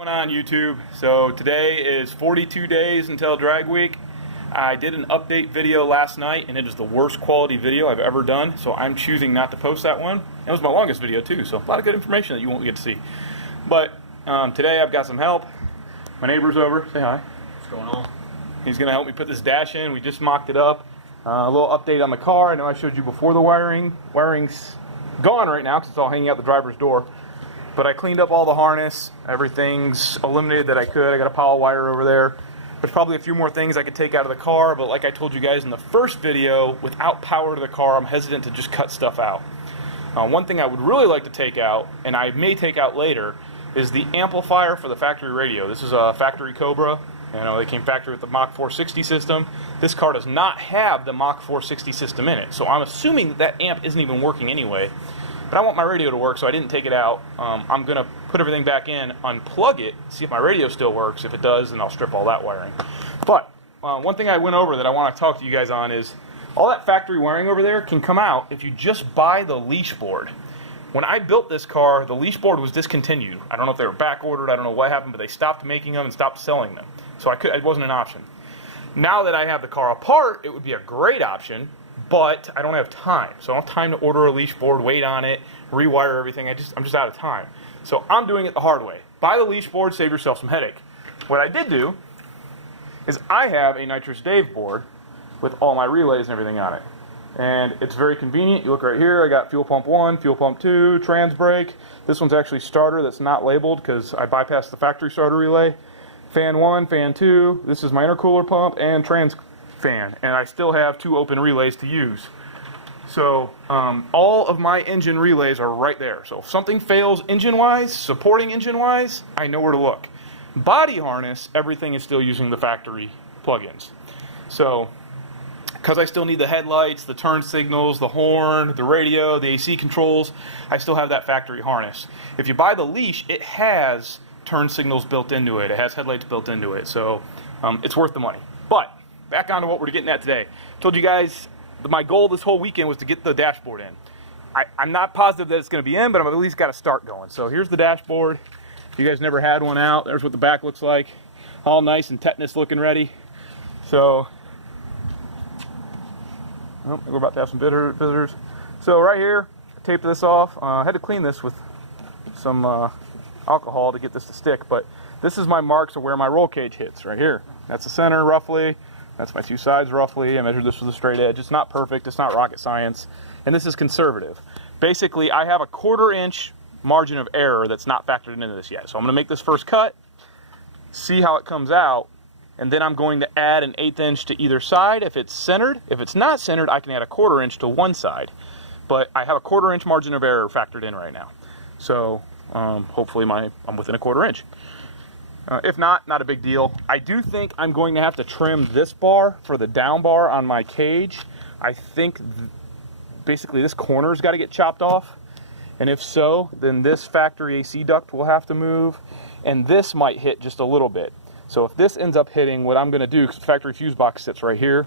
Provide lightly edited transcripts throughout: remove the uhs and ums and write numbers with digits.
What's going on YouTube? So today is 42 days until drag week. I did an update video last night and it is the worst quality video I've ever done, so I'm choosing not to post that one. It was my longest video too, so a lot of good information that you won't get to see. But today I've got some help. My neighbor's over. Say hi. What's going on? He's going to help me put this dash in. We just mocked it up. A little update on the car. I know I showed you before the wiring. Wiring's gone right now because it's all hanging out the driver's door. But I cleaned up all the harness. Everything's eliminated that I could. I got a pile of wire over there. There's probably a few more things I could take out of the car, but like I told you guys in the first video, without power to the car, I'm hesitant to just cut stuff out. One thing I would really like to take out, and I may take out later, is the amplifier for the factory radio. This is a factory Cobra. You know, they came factory with the Mach 460 system. This car does not have the Mach 460 system in it, so I'm assuming that that amp isn't even working anyway. But I want my radio to work, so I didn't take it out. I'm going to put everything back in, unplug it, see if my radio still works. If it does, then I'll strip all that wiring. But one thing I went over that I want to talk to you guys on is all that factory wiring over there can come out if you just buy the leash board. When I built this car, the leash board was discontinued. I don't know if they were back ordered, I don't know what happened, but they stopped making them and stopped selling them. So it wasn't an option. Now that I have the car apart, it would be a great option. But I don't have time, so I don't have time to order a leash board, wait on it, rewire everything. I'm just out of time. So I'm doing it the hard way. Buy the leash board, save yourself some headache. What I did do is I have a Nitrous Dave board with all my relays and everything on it. And it's very convenient. You look right here, I got fuel pump 1, fuel pump 2, trans brake. This one's actually starter that's not labeled because I bypassed the factory starter relay. Fan 1, fan 2, this is my intercooler pump, and trans fan, and I still have 2 open relays to use. So all of my engine relays are right there. So if something fails engine-wise, supporting engine-wise, I know where to look. Body harness, everything is still using the factory plugins. So because I still need the headlights, the turn signals, the horn, the radio, the AC controls, I still have that factory harness. If you buy the leash, it has turn signals built into it. It has headlights built into it. So it's worth the money. But back on to what we're getting at today. I told you guys my goal this whole weekend was to get the dashboard in. I'm not positive that it's going to be in, but I've at least got to start going. So here's the dashboard. If you guys never had one out, there's what the back looks like. All nice and tetanus looking ready. So, we're about to have some visitors. So right here, I taped this off. I had to clean this with some alcohol to get this to stick, but this is my marks of where my roll cage hits, right here. That's the center roughly. That's my 2 sides roughly. I measured this with a straight edge. It's not perfect, it's not rocket science, and this is conservative. Basically, I have a 1/4 inch margin of error that's not factored into this yet. So I'm going to make this first cut, see how it comes out, and then I'm going to add an 1/8 inch to either side if it's centered. If it's not centered, I can add a 1/4 inch to one side. But I have a 1/4 inch margin of error factored in right now. So hopefully I'm within a 1/4 inch. If not, not a big deal. I do think I'm going to have to trim this bar for the down bar on my cage. I think basically this corner's got to get chopped off. And if so, then this factory AC duct will have to move. And this might hit just a little bit. So if this ends up hitting, what I'm going to do, because the factory fuse box sits right here,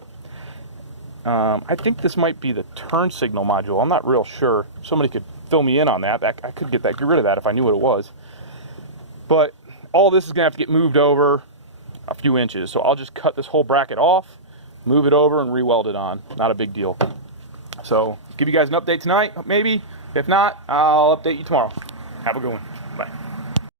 I think this might be the turn signal module. I'm not real sure. Somebody could fill me in on that. I could get rid of that if I knew what it was. But all this is going to have to get moved over a few inches. So I'll just cut this whole bracket off, move it over, and re-weld it on. Not a big deal. So give you guys an update tonight, maybe. If not, I'll update you tomorrow. Have a good one.